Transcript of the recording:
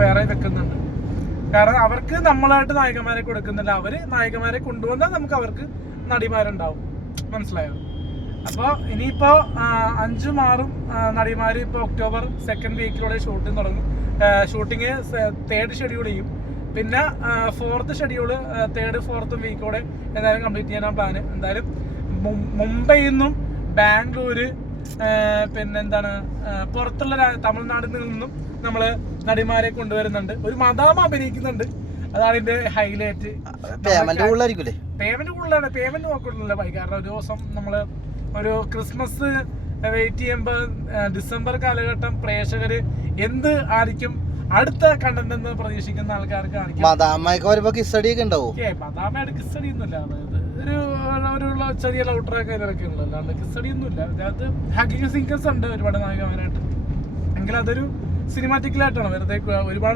വേറെ വെക്കുന്നുണ്ട്. കാരണം അവർക്ക് നമ്മളായിട്ട് നായകന്മാരെ കൊടുക്കുന്നില്ല, അവര് നായകന്മാരെ കൊണ്ടുവന്നാൽ നമുക്ക് അവർക്ക് നടിമാരുണ്ടാവും. മനസ്സിലായോ? അപ്പോൾ ഇനിയിപ്പോ 5ഉം 6ഉം നടിമാര് ഇപ്പൊ ഒക്ടോബർ 2nd വീക്കിലൂടെ ഷൂട്ടിംഗ് തുടങ്ങും. ഷൂട്ടിങ് 3rd ഷെഡ്യൂൾ ചെയ്യും. പിന്നെ 4th ഷെഡ്യൂള് 3rd 4th വീക്കോടെ എന്തായാലും കംപ്ലീറ്റ് ചെയ്യാനാണ് പ്ലാന്. എന്തായാലും മുംബൈയിൽ നിന്നും ബാംഗ്ലൂര് പിന്നെന്താണ് പുറത്തുള്ള തമിഴ്നാട്ടിൽ നിന്നും നമ്മള് നടിമാരെ കൊണ്ടുവരുന്നുണ്ട്. ഒരു മദാമ അഭിനയിക്കുന്നുണ്ട്, അതാണ് ഇതിന്റെ ഹൈലൈറ്റ്. പേയ്മെന്റ് കൂടുതലാണ്. പേയ്മെന്റ് നോക്കില്ല ഭായി. കാരണം ഒരു ദിവസം നമ്മള് ഒരു ക്രിസ്മസ് വെയിറ്റ് ചെയ്യുമ്പോ ഡിസംബർ കാലഘട്ടം പ്രേക്ഷകര് എന്ത് ആയിരിക്കും അടുത്ത കണ്ടന്റ് എന്ന് പ്രതീക്ഷിക്കുന്ന ആൾക്കാർക്ക് കാണിക്കും. മദാമയുടെ കിസ്സടി ഒന്നുമില്ല, ഒരു ചെറിയ ലൗട്ടറൊക്കെ ഇതിലൊക്കെ ഉള്ളു, അല്ലാണ്ട് കിസ്സടി ഒന്നുമില്ല. അതിനകത്ത് ഹഗിങ് സിംഗേഴ്സ് ഉണ്ട് ഒരുപാട് നായകന്മാരായിട്ട്. എങ്കിൽ അതൊരു സിനിമാറ്റിക്കലായിട്ടാണ്, വെറുതെ ഒരുപാട്